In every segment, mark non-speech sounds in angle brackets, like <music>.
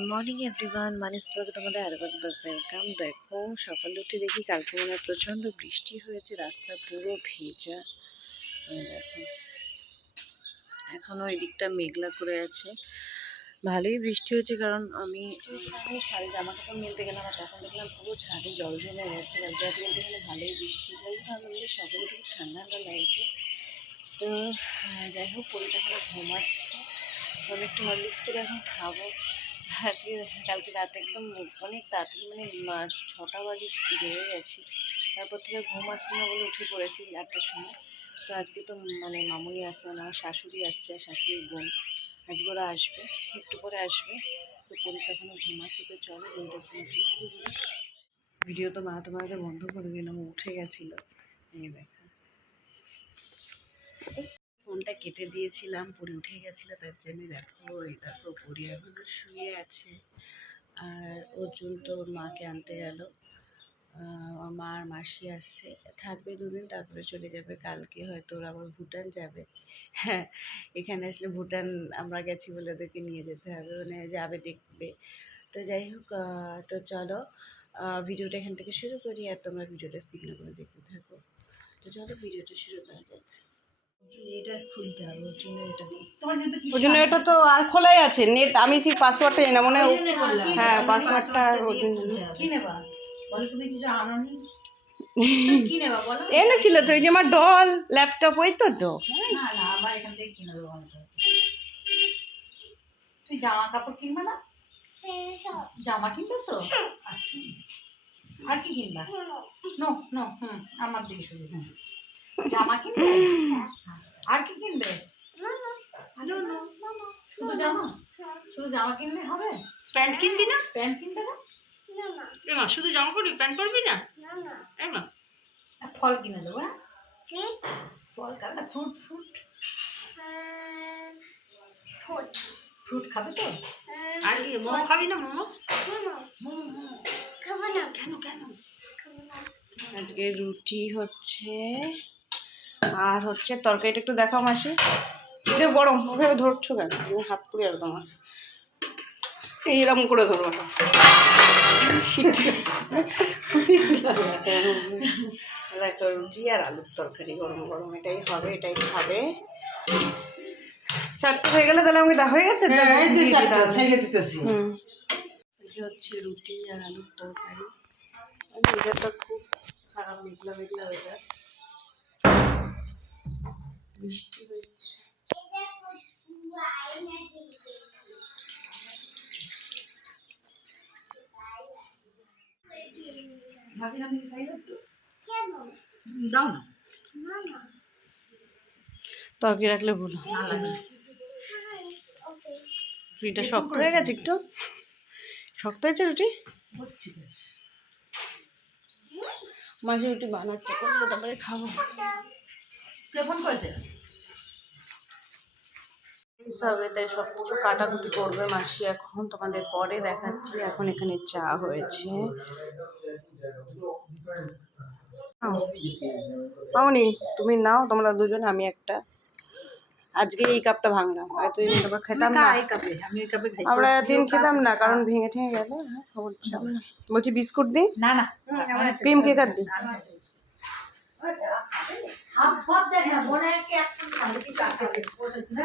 Good morning everyone, মানিস ব্লগে তোমাদের আরও একবার ওয়েলকাম। দেখো, সকালে উঠে দেখি কালকে মনে হয় প্রচণ্ড বৃষ্টি হয়েছে, রাস্তা পুরো ভেজা। দেখো এখনও এই দিকটা মেঘলা করে আছে। ভালোই বৃষ্টি হয়েছে কারণ আমি আমি ছাদে জামা কাপড় মিলতে গেলাম, আর তখন দেখলাম পুরো ছাদে জল জমে গেছে। রাতে কিন্তু এখানে ভালোই বৃষ্টি। যে সকালে খুব ঠান্ডা ঠান্ডা লাগছে। তো যাই হোক পরিটা এখনও ঘুমাচ্ছে। আমি একটু হরলিক্স করে এখন খাব। আজকে কালকে রাতে একদম অনেক তাড়াতাড়ি মানে ছটা বাজে বেড়ে গেছি। তারপর থেকে ঘুম আসছে না বলে উঠে পড়েছি আটটার সময়। তো আজকে তো মানে মামুনি আসছে না আমার শাশুড়ি আসছে, আর শাশুড়ির বোন। আজকে ওরা আসবে, একটু পরে আসবে। তো পরীক্ষা এখনও ঘুমাচ্ছে, তো চলো সময় ভিডিও তো মা তোমার বন্ধ করে দিলাম উঠে গেছিল। এই দেখা। ফোনটা কেটে দিয়েছিলাম, পরে উঠে গেছিল, তার জন্য দেখো, এই দেখো পরি এখনও শুয়ে আছে। আর অর্জুন তো ওর মাকে আনতে গেল। আমার মা আর মাসি আসছে। থাকবে দুদিন, তারপরে চলে যাবে। কালকে হয়তো ওরা আবার ভুটান যাবে। হ্যাঁ এখানে আসলে ভুটান আমরা গেছি বলে ওদেরকে নিয়ে যেতে হবে মানে যাবে, দেখবে। তো যাই হোক তো চলো ভিডিওটা এখান থেকে শুরু করি, আর তোমরা ভিডিওটা স্কিপ না করে দেখতে থাকো। তো চলো, ভিডিওটা শুরু করা যাক। ওই জন্য এটা তো আর খোলাই আছে নেট আমি ঠিক পাসওয়ার্ডটা জানি না মনে হয় হ্যাঁ পাসওয়ার্ডটা ওর জন্য কি নেবা? বলো তুমি কিছু আনোনি <laughs> কি নেবা বলো? এনেছিল তো ওই যে আমার ডল ল্যাপটপ ওই তো তো। জামা কাপড় কিনবে না? জামা কিনবে তো? আচ্ছা ঠিক আছে। আর কি কিনবা? নো নো হুম আমার দিকে শুধু হুম। জামা কিনবে? আচ্ছা, আর কি কিনবে? শুধু জামা? শুধু জামা কিনলে হবে? প্যান্ট কিনবি না? প্যান্ট কিনবে না? এমা শুধু জামা পরবি প্যান্ট পরবি না? এমা ফল কিনে দেবো হ্যাঁ? ফল খাবে ফ্রুট ফ্রুট? ফ্রুট খাবে তো? আর কি মোমো খাবি না মোমো? কেন কেন? আজকে রুটি হচ্ছে আর হচ্ছে তরকারিটা একটু দেখাও মাসি। এটা গরম ওভাবে ধরছো কেন? আমি হাত পুড়ে যাবে তোমার। এইরকম করে ধরবো। দেখো রুটি আর আলুর তরকারি গরম গরম এটাই হবে এটাই খাবে। চারটে হয়ে গেলে তাহলে আমাকে হয়ে গেছে? হ্যাঁ, দিতেছি। হচ্ছে রুটি আর আলুর তরকারি। খুব খারাপ মেঘলা মেঘলা ওয়েদার বৃষ্টি হচ্ছে দাও না। তরকারি রাখলে ভুলো রুটিটা শক্ত হয়ে গেছে একটু। শক্ত হয়েছে রুটি? মাঝে রুটি বানাচ্ছে করব তারপরে খাব। কে ফোন করেছে? হিসাবে তাই সব কিছু কাটাকুটি করবে মাসি। এখন তোমাদের পরে দেখাচ্ছি এখন এখানে চা হয়েছে। নাও। মামনি তুমি নাও তোমরা দুজন আমি একটা। আজকে এই কাপটা ভাঙলাম আর তুই আমরা খেতাম না। কাপে? কাপে খাই আমরা দিন খেতাম না কারণ ভেঙে ঠেঙে গেলে হ্যাঁ। বলছি বিস্কুট দিই না না। ক্রিম কেক আর দিই হাফ হাফ দেখ না মনে কি একটা খাবে কি না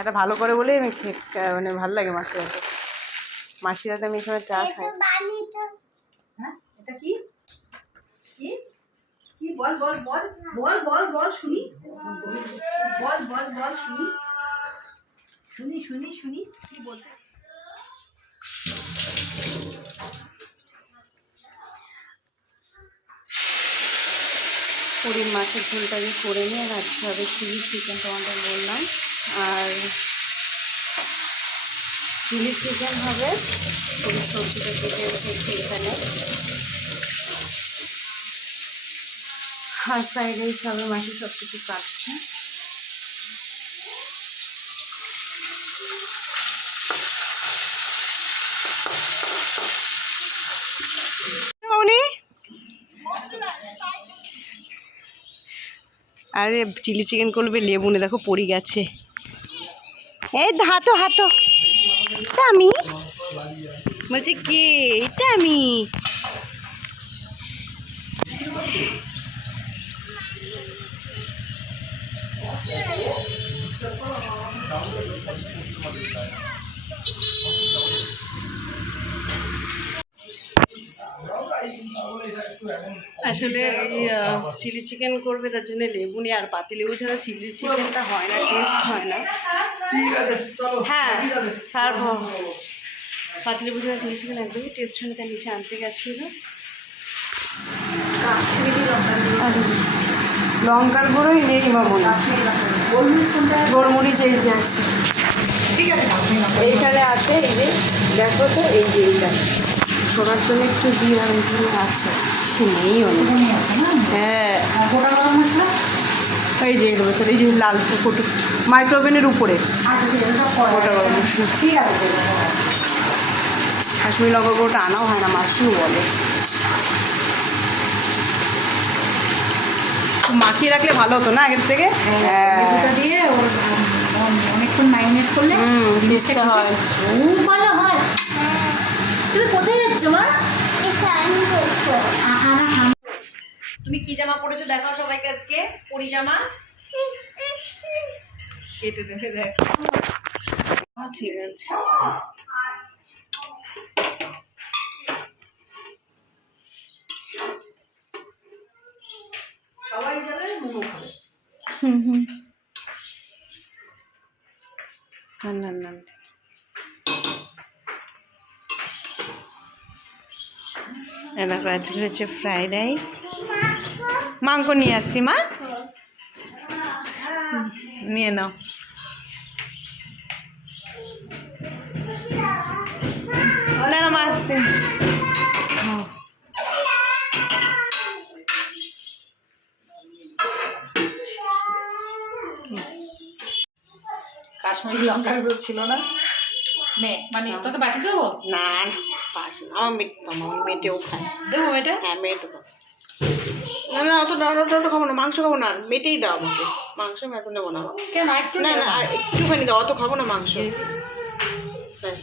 এটা ভালো করে বলেই আমি মানে ভালো লাগে মাসির হাতে মাসির হাতে আমি এখানে চা খাই। হ্যাঁ এটা কি? কি? কি? বল বল বল বল বল বল শুনি। বল বল বল শুনি। শুনি শুনি শুনি। কি বলতে? পুরীর মাছের ঝোলটাকে করে নিয়ে আজকে হবে চিলি চিকেন তোমাদের বললাম। আর চিলি চিকেন হবে। সবজিটা কেটে রেখেছি এখানে। আর রাইস হবে, মাসি সব কিছু কাটছে আরে, চিলি চিকেন করবে, লেবু নে দেখো, পড়ে গেছে। এই হাতো হাতো আমি বলছি কে এটা আমি আসলে চিলি চিকেন করবে, তার জন্য লেবু নিয়ে আর পাতি লেবু ছাড়া চিলি চিকেনটা হয় না, টেস্ট হয় না। হ্যাঁ সার্ভ পাতি লেবু ছাড়া চিলি চিকেন একদমই টেস্ট হয় না তাই নিচে আনতে গেছিল লঙ্কার গুঁড়োই নেই মামনি গোলমরিচ এই যে আছে। ঠিক আছে এইখানে আছে এই যে দেখো তো এই যে এইটা। ছোটার জন্য একটু দিয়ে আছে। সে নেই হ্যাঁ। আর গোটা গরম মশলা? এই যে ভেতরে এই যে লাল ফটো মাইক্রোওভেনের উপরে। আচ্ছা কাশ্মীর লঙ্কা গুঁড়োটা আনাও হয় না মাসিও বলে। মাখিয়ে রাখলে ভালো হতো না আগের থেকে? হ্যাঁ দিয়ে অনেকক্ষণ ম্যারিনেট করলে হুম জিনিসটা জিনিসটা হয়। খুব ভালো হয়। তুমি কোথায় যাচ্ছ মা? আহারা হাম তুমি কি জামা পরেছো দেখাও সবাইকে আজকে? পরি জামা? কেটে দেখে দেখো। হ্যাঁ, ঠিক আছে। সবাই যাবে মোমো খাবে। না না না এ দেখো আজকে হচ্ছে ফ্রাইড রাইস। মাংস নিয়ে আসছি মা। নিয়ে নাও। না না মা আসছে। কাশ্মীরি লঙ্কার গুঁড়ো ছিল না? নে মানে তোকে বাটি দেবো? না না পাস না। আমার মেয়ে আমার মেয়েটেও খায়। দেবো এটা? হ্যাঁ মেয়েটে দাও না না অত ওটা ওটা খাব না মাংস খাব না মেটেই দাও আমাকে। মাংস আমি এত নেব না। কেন একটু না না আর একটুখানি দাও অত খাব না মাংস। ব্যাস।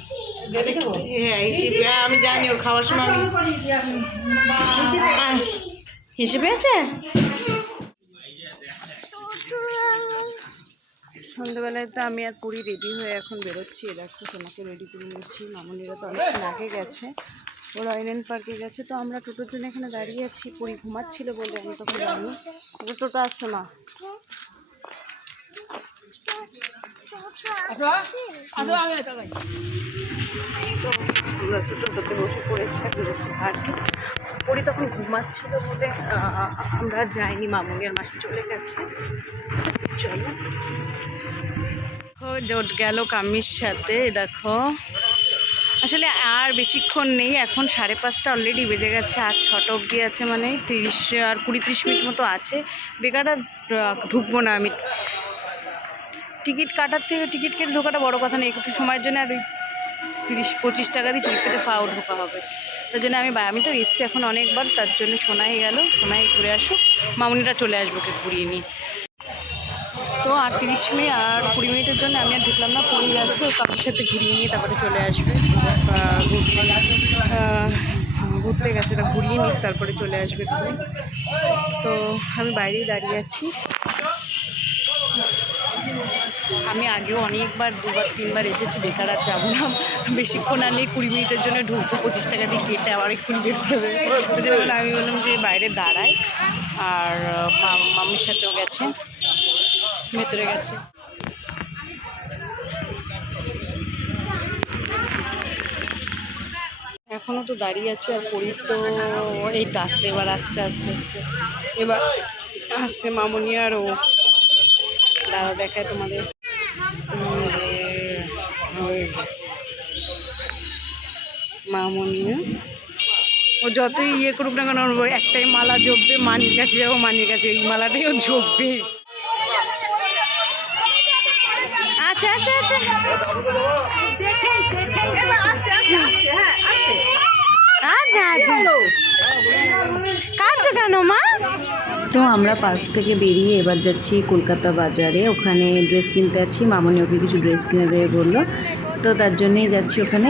হ্যাঁ হিসেবে আমি জানি ওর খাওয়ার সময় আমি হিসেবে আছে? সন্ধ্যেবেলায় তো আমি আর পুরী রেডি হয়ে এখন বেরোচ্ছি। দেখো সোনাকে রেডি করে নিচ্ছি মামনিরা তো অনেকক্ষণ আগে গেছে। ওরা আইল্যান্ড পার্কে গেছে। তো আমরা টোটোর জন্য এখানে দাঁড়িয়ে আছি। পুরী ঘুমাচ্ছিল বলে আমি তখন জানি ওটা টোটো আসছে না। টোটোতে বসে পড়েছি পার্কে পরি তখন ঘুমাচ্ছিল বলে আমরা যাইনি মামনি আর মাসি চলে গেছে। চলো। জোট গেল কামির সাথে দেখো। আসলে আর বেশিক্ষণ নেই, এখন সাড়ে পাঁচটা অলরেডি বেজে গেছে, আর ছটা অবধি আছে মানে তিরিশ আর কুড়ি তিরিশ মিনিট মতো আছে। বেকার আর ঢুকবো না আমি। টিকিট কাটার থেকে টিকিট কেটে ঢোকাটা বড় কথা নেই, একটু সময়ের জন্য আর ওই তিরিশ, পঁচিশ টাকা দিয়ে টিকিট কেটে ফাও ঢোকা হবে। তার জন্য আমি আমি তো এসছি এখন অনেকবার, তার জন্য সোনাই গেল, সোনাই ঘুরে আসো মামুনিটা চলে আসব ঘুরিয়ে নিই তো আর তিরিশ মিনিট আর কুড়ি মিনিটের জন্য আমি আর ঢুকলাম না পড়ে যাচ্ছে ও কাকুর সাথে ঘুরিয়ে নিয়ে তারপরে চলে আসবে। ঘুরতে গেছে ওটা ঘুরিয়ে নিই তারপরে চলে আসবে তো আমি বাইরেই দাঁড়িয়ে আছি। আমি আগেও অনেকবার দুবার, তিনবার এসেছি, বেকার আর যাব না। বেশিক্ষণ আর নেই, কুড়ি মিনিটের জন্য ঢুকবো, পঁচিশ টাকা দিয়ে কেটে আবার এক্ষুনি বের করে দেবে। আমি বললাম যে বাইরে দাঁড়াই, আর মামির সাথেও গেছে। ভেতরে গেছে। এখনও তো দাঁড়িয়ে আছে আর পরীর তো এই তো আসছে এবার আসছে আসছে আসছে। এবার আসছে মামনি আর ও। দাঁড়াও দেখায় তোমাদের। উম, ওই যে। মামনি। ও যতই ইয়ে করুক না কেন একটাই মালা জপবে মানির কাছে যাব মানির কাছে এই মালাটাই ও জপবে। আচ্ছা আচ্ছা আচ্ছা আচ্ছা আচ্ছা কাঁদছো কেন মা? তো আমরা পার্ক থেকে বেরিয়ে এবার যাচ্ছি কলকাতা বাজারে। ওখানে ড্রেস কিনতে যাচ্ছি। মামনি ওকে কিছু ড্রেস কিনে দেবে বলল। তো তার জন্যেই যাচ্ছি ওখানে।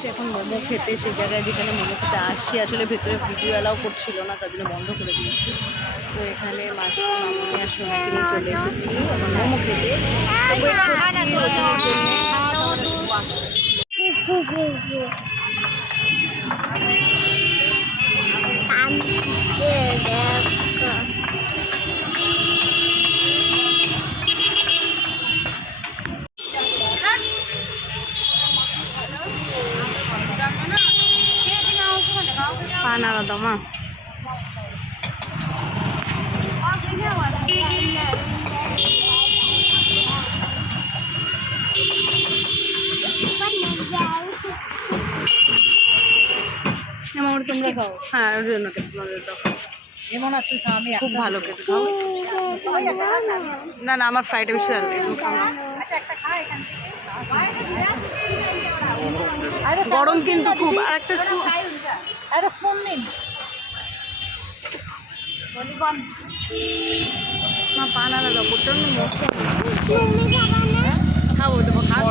এসছি এখন মোমো খেতে, সেই জায়গায় যেখানে মোমো খেতে আসছি আসলে ভেতরে ভিডিও অ্যালাউ করছিল না, তার জন্য বন্ধ করে দিয়েছি। তো এখানে মাসি, মামনি আর সোনাকে নিয়ে চলে এসেছি এখন মোমো খেতে। পান আলাদা মা। এমন তোমরা খাও। হ্যাঁ ওর জন্য এমন আমি খুব ভালো খেতে খাও। না না আমার ফ্রাইটা বেশি ভালো লাগে। গরম কিন্তু খুব আর একটা একটা স্পুন দিন। মা পান আলাদা প্রচণ্ড খাব দেবো খাব।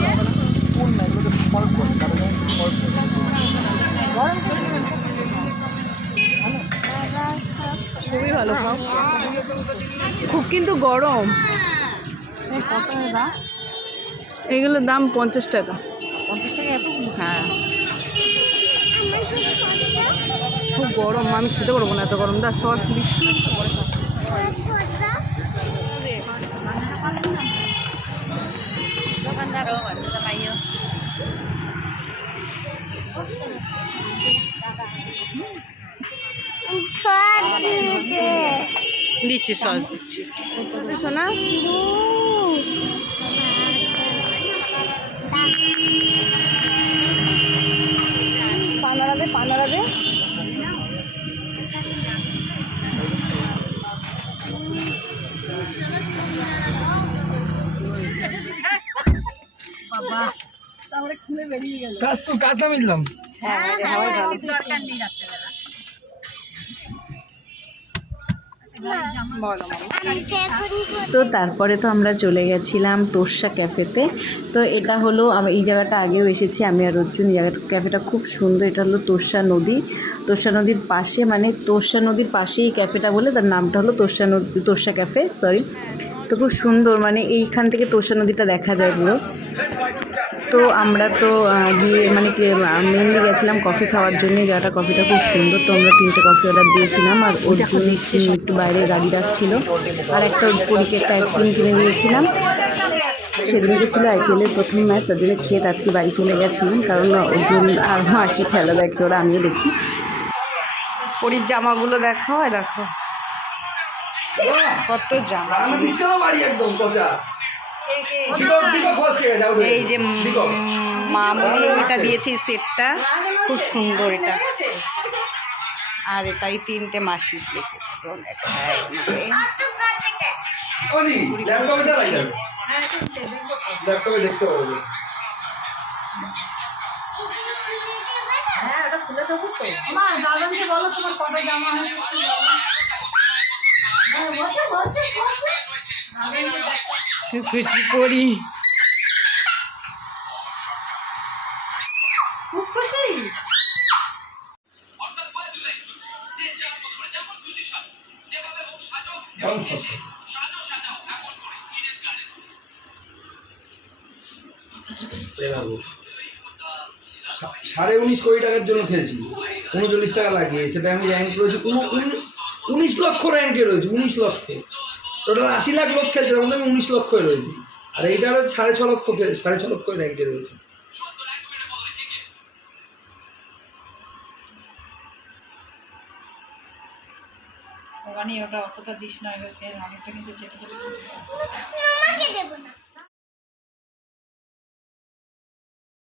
খুবই ভালো খুব কিন্তু গরম। এগুলোর দাম পঞ্চাশ টাকা। পঞ্চাশ টাকা হ্যাঁ খুব গরম আমি খেতে পারব না এত গরম। দা সস দিস দিচ্ছি সস দিচ্ছি। শোনা? কাজ তো কাজ নামিয়ে দিলাম। তো তারপরে তো আমরা চলে গেছিলাম তোর্ষা ক্যাফেতে। তো এটা হলো আমি এই জায়গাটা আগেও এসেছি আমি আর অর্জুন এই জায়গাটা ক্যাফেটা খুব সুন্দর এটা হলো তোর্ষা নদী। তোর্ষা নদীর পাশে মানে তোর্ষা নদীর পাশেই ক্যাফেটা বলে তার নামটা হলো তোর্ষা নদী তোর্ষা ক্যাফে সরি তো খুব সুন্দর মানে এইখান থেকে তোর্ষা নদীটা দেখা যায় পুরো। তো আমরা তো গিয়ে মানে মেনলি গেছিলাম কফি খাওয়ার জন্যে। জায়গাটা কফিটা খুব সুন্দর তো আমরা তিনটে কফি অর্ডার দিয়েছিলাম। আর অর্জুন একটু বাইরে গাড়ি রাখছিল আর একটা পরীকে একটা আইসক্রিম কিনে দিয়েছিলাম। সেদিনকে ছিল আইপিএলের প্রথম ম্যাচ ওর জন্য খেয়ে তাড়াতাড়ি বাড়ি চলে গেছিলাম কারণ ওর জন্য আর মাসি খেলা দেখে ওরা আমিও দেখি। পরির জামাগুলো দেখো এই দেখো। কত জামা। বাড়ি একদম এই যে মামনি এটা দিয়েছে সেটটা। খুব সুন্দর এটা। আর এটাই তিনটে মাসি দিয়েছে। তো যাবে ল্যাপটপে দেখতে পারবে মা দাদাকে বলো তোমার কটা জামা হয়েছে হ্যাঁ, বলছে, বলছে, বলছে। খুশি করি। সাড়ে উনিশ কোটি টাকার জন্য খেলছি। উনচল্লিশ টাকা লাগিয়ে সেটা আমি র্যাঙ্ক রয়েছি উন- উন- উনিশ লক্ষ র্যাঙ্কে রয়েছে উনিশ লক্ষ। টোটাল আশি লাখ লোক খেলছে তখন মধ্যে আমি উনিশ লক্ষই রয়েছি। আর এইটা হলো সাড়ে ছ লক্ষ সাড়ে ছ লক্ষ র্যাঙ্কে রয়েছে। ওটা অতটা দিস না এবার অনেকটা কিন্তু চেটে চেটে না।